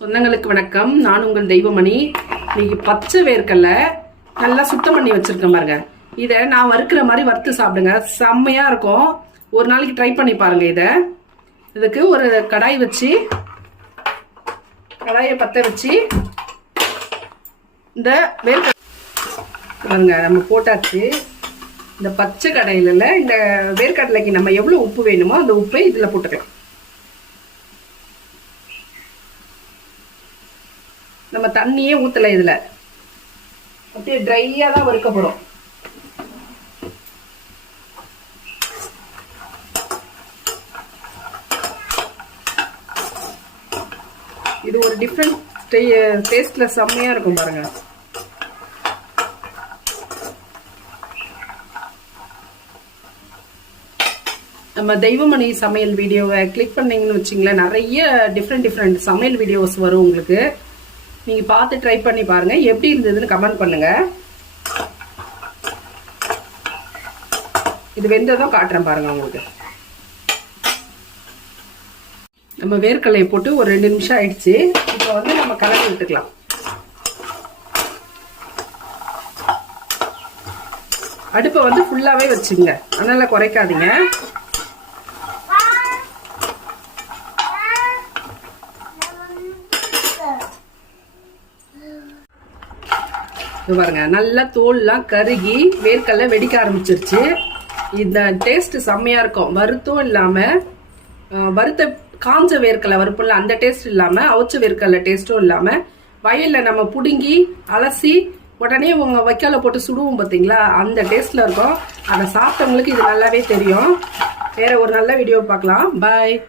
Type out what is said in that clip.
சொந்தங்களுக்கு வணக்கம். நான் உங்கள் தெய்வமணி. இன்னைக்கு பச்சை வேர்க்கல்ல நல்லா சுத்தம் பண்ணி வச்சிருக்கேன் பாருங்க. இதை நான் வறுக்கிற மாதிரி வறுத்து சாப்பிடுங்க. செம்மையா இருக்கும். ஒரு நாளைக்கு ட்ரை பண்ணி பாருங்க இதை. இதுக்கு ஒரு கடாய் வச்சு கடாயை பற்ற வச்சு இந்த வேர்க்க பாருங்க நம்ம போட்டாச்சு. இந்த பச்சை கடையில இந்த வேர்க்கடலைக்கு நம்ம எவ்வளோ உப்பு வேணுமோ அந்த உப்பை இதில் போட்டுக்கலாம். நம்ம தண்ணியே ஊத்தல இதில். அப்படியே ட்ரையாக தான் வறுக்கப்படும். இது ஒரு டிஃப்ரெண்ட் டேஸ்ட்ல செம்மையா இருக்கும் பாருங்க. நம்ம தெய்வமணி சமையல் வீடியோவை கிளிக் பண்ணீங்கன்னு வச்சிங்களேன் நிறைய டிஃப்ரெண்ட் டிஃப்ரெண்ட் சமையல் வீடியோஸ் வரும் உங்களுக்கு. நீங்கள் பார்த்து ட்ரை பண்ணி பாருங்கள் எப்படி இருந்ததுன்னு கமெண்ட் பண்ணுங்கள் இது வெந்ததும் காட்டுறேன் பாருங்கள் உங்களுக்கு. நம்ம வேர்க்கடலையை போட்டு ஒரு ரெண்டு நிமிஷம் ஆயிடுச்சு. இப்போ வந்து நம்ம கலந்து விட்டுக்கலாம் அடுப்பை வந்து ஃபுல்லாகவே வச்சுங்க. அதனால் குறைக்காதீங்க. இது பாருங்க நல்லா தோல்லாம் கருகி வேர்க்கடலை வெடிக்க ஆரம்பிச்சிருச்சு. இந்த டேஸ்ட் செம்மையா இருக்கும். வறுத்தும் இல்லாம அஹ், வறுத்த காஞ்ச வேர்க்கலை வறுப்புல அந்த டேஸ்ட் இல்லாம அவிச்ச வேர்க்கடலை டேஸ்ட்டும் இல்லாம வயல்ல நம்ம புடுங்கி அலசி உடனே உங்க வைக்கால போட்டு சுடுவோம் பார்த்தீங்களா அந்த டேஸ்ட்ல இருக்கும். அதை சாப்பிட்டவங்களுக்கு இது நல்லாவே தெரியும். வேற ஒரு நல்ல வீடியோ பார்க்கலாம். பாய்